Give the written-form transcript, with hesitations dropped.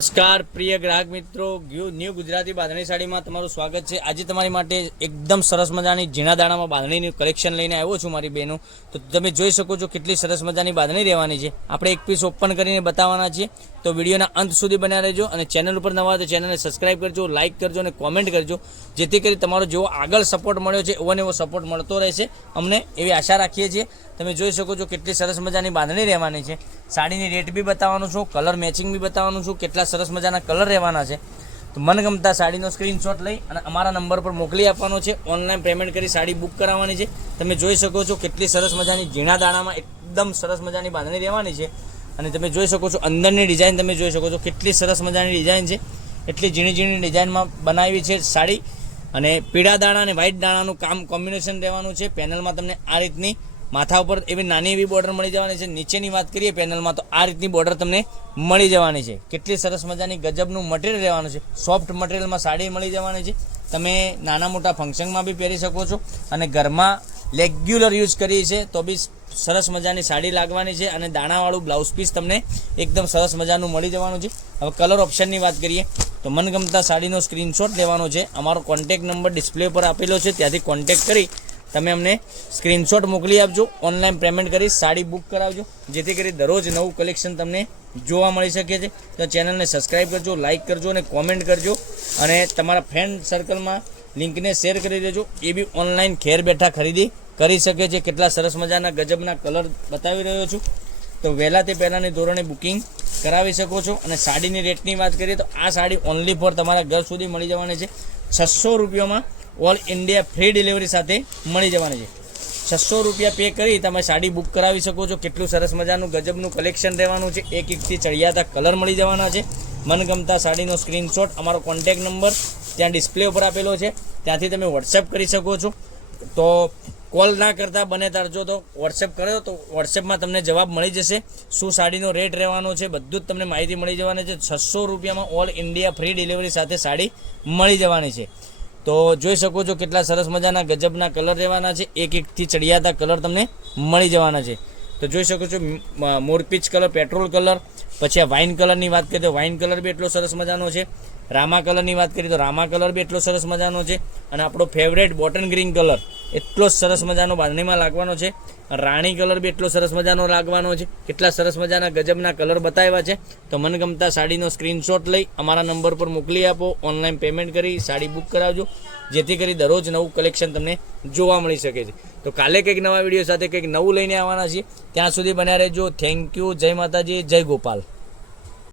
નમસ્કાર પ્રિય ગ્રાહક મિત્રો, ન્યૂ ગુજરાતી બાંધણી સાડીમાં તમારું સ્વાગત છે। આજે તમારી માટે એકદમ સરસ મજાની ઝીણા દાણામાં બાંધણીનું કલેક્શન લઈને આવ્યો છું મારી બહેનો। તો તમે જોઈ શકો છો કેટલી સરસ મજાની બાંધણી રહેવાની છે। આપણે એક પીસ ઓપન કરીને બતાવવાના છીએ, તો વિડીયોના અંત સુધી બન્યા રહેજો અને ચેનલ ઉપર નવા તો ચેનલને સબસ્ક્રાઇબ કરજો, લાઇક કરજો અને કોમેન્ટ કરજો, જેથી કરી તમારો જેવો આગળ સપોર્ટ મળ્યો છે એવો ને એવો સપોર્ટ મળતો રહેશે અમને, એવી આશા રાખીએ છીએ। તમે જોઈ શકો છો કેટલી સરસ મજાની બાંધણી રહેવાની છે। સાડીની રેટ બી બતાવવાનું છું, કલર મેચિંગ બી બતાવવાનું છું, કેટલા સરસ મજાના કલર રહેવાના છે। તો મનગમતા સાડીનો સ્ક્રીનશોટ લઈ અને અમારા નંબર પર મોકલી આપવાનો છે। ઓનલાઈન પેમેન્ટ કરી સાડી બુક કરાવવાની છે। તમે જોઈ શકો છો કેટલી સરસ મજાની ઝીણા દાણામાં એકદમ સરસ મજાની બાંધણી રહેવાની છે। અને તમે જોઈ શકો છો અંદરની ડિઝાઇન તમે જોઈ શકો છો કેટલી સરસ મજાની ડિઝાઇન છે। એટલી ઝીણી ઝીણી ડિઝાઇનમાં બનાવી છે સાડી, અને પીળા દાણા અને વ્હાઇટ દાણાનું કામ કોમ્બિનેશન રહેવાનું છે। પેનલમાં તમને આ રીતની માથા ઉપર એવી નાની એવી બોર્ડર મળી જવાની છે। નીચેની વાત કરીએ પેનલમાં તો આ રીતની બોર્ડર તમને મળી જવાની છે। કેટલી સરસ મજાની ગજબનું મટીરિયલ રહેવાનું છે, સોફ્ટ મટીરિયલમાં સાડી મળી જવાની છે। તમે નાના મોટા ફંક્શનમાં બી પહેરી શકો છો અને ઘરમાં રેગ્યુલર યુઝ કરી છે તો બી સરસ મજાની સાડી લાગવાની છે। અને દાણાવાળું બ્લાઉઝ પીસ તમને એકદમ સરસ મજાનું મળી જવાનું છે। હવે કલર ઓપ્શનની વાત કરીએ તો મનગમતા સાડીનો સ્ક્રીનશોટ લેવાનો છે। અમારો કોન્ટેક્ટ નંબર ડિસ્પ્લે પર આપેલો છે, ત્યાંથી કોન્ટેક્ટ કરી તમે અમને સ્ક્રીનશોટ મોકલી આપજો। ઓનલાઈન પેમેન્ટ કરી સાડી બુક કરાવજો, જેથી કરી દરરોજ નવું કલેક્શન તમને જોવા મળી શકે છે। તો ચેનલને સબસ્ક્રાઈબ કરજો, લાઇક કરજો અને કોમેન્ટ કરજો, અને તમારા ફ્રેન્ડ સર્કલમાં લિંકને શેર કરી દેજો, એ બી ઓનલાઈન ઘેર બેઠા ખરીદી કરી શકે છે। કેટલા સરસ મજાના ગજબના કલર બતાવી રહ્યો છું, તો વહેલા તે પહેલાંની ધોરણે બુકિંગ કરાવી શકો છો। અને સાડીની રેટની વાત કરીએ તો આ સાડી ઓનલી ફોર તમારા ઘર સુધી મળી જવાની છે। 600 રૂપિયામાં ઓલ ઇન્ડિયા ફ્રી ડિલિવરી સાથે મળી જવાની છે। 600 રૂપિયા પે કરી તમે સાડી બુક કરાવી શકો છો। કેટલું સરસ મજાનું ગજબનું કલેક્શન રહેવાનું છે, એક એકથી ચડિયાતા કલર મળી જવાના છે। મનગમતા સાડીનો સ્ક્રીનશોટ, અમારો કોન્ટેક્ટ નંબર ત્યાં ડિસ્પ્લે ઉપર આપેલો છે, ત્યાંથી તમે વોટ્સએપ કરી શકો છો। તો કોલ ના કરતા બને તારજો તો વોટ્સએપ કરો, તો વોટ્સએપમાં તમને જવાબ મળી જશે, શું સાડીનો રેટ રહેવાનો છે બધું જ તમને માહિતી મળી જવાની છે। 600 રૂપિયામાં ઓલ ઇન્ડિયા ફ્રી ડિલિવરી સાથે સાડી મળી જવાની છે। તો જોઈ શકો છો કેટલા સરસ મજાના ગજબના કલર રહેવાના છે, એક એકથી ચડિયાતા કલર તમને મળી જવાના છે। તો જોઈ શકો છો મોરપીચ કલર, પેટ્રોલ કલર, પછી આ વાઇન કલરની વાત કરીએ તો વાઇન કલર બી એટલો સરસ મજાનો છે। રામા કલરની વાત કરીએ તો રામા કલર બી એટલો સરસ મજાનો છે। અને આપણો ફેવરેટ બોટન ગ્રીન કલર એટલો સરસ મજાનો બાંધણીમાં લાગવાનો છે। રાણી કલર બી એટલો સરસ મજાનો લાગવાનો છે। કેટલા સરસ મજાના ગજબના કલર બતાવ્યા છે। તો મનગમતા સાડીનો સ્ક્રીનશોટ લઈ અમારા નંબર પર મોકલી આપો, ઓનલાઈન પેમેન્ટ કરી સાડી બુક કરાવજો, જેથી કરી દરરોજ નવું કલેક્શન તમને જોવા મળી શકે છે। તો કાલે કંઈક નવા વિડીયો સાથે કંઈક નવું લઈને આવવાના છીએ, ત્યાં સુધી બન્યા રહેજો। થેન્ક યુ, જય માતાજી, જય ગોપાલ।